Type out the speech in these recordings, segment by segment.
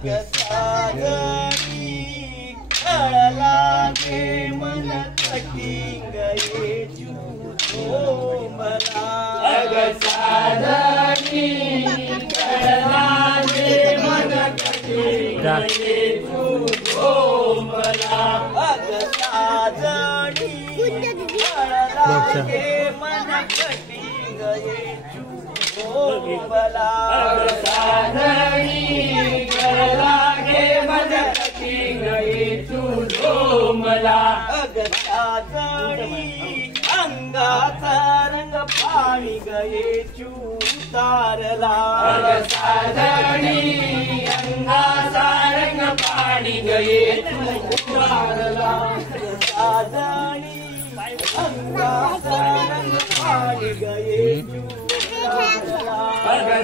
साजणी कळला गे मन कटिंग ये झुलो मला साजणी कळला गे मन कटिंग ये झुलो मला साजणी कळला गे मन कटिंग ये झुलो मला साजणी कळला गे मन कटिंग ये झुलो मला साजणी अंगाचा रंग पाणी गये चुतारला साजणी अंगाचा रंग पाणी गये चुतारला साजणी अंगाचा रंग पाणी गये चुतारला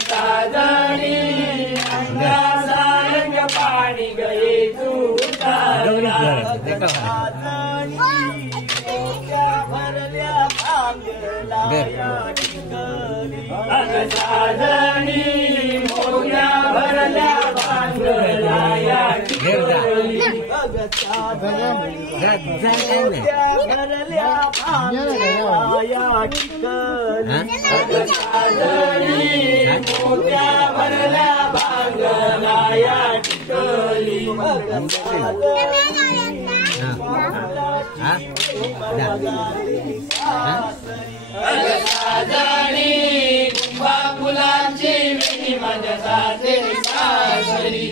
साजणी अंगाचा रंग पाणी गये चुतारला भरल्या साजणी मोठ्या भरल्या भांगलाया टिकली भरल्या भांगलाया टिकली साजणी मोठ्या भरल्या भांगलाया टिकली साजणी कुंभा फुलांची वेणी माझ्या सासरी सासरी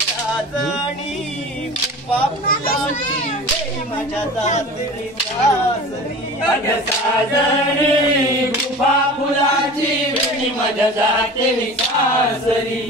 साजणी कुंभा फुलांची वेणी माझ्या सासरी सासरी साजणी कुंभा फुलांची वेणी माझ्या सासरी सासरी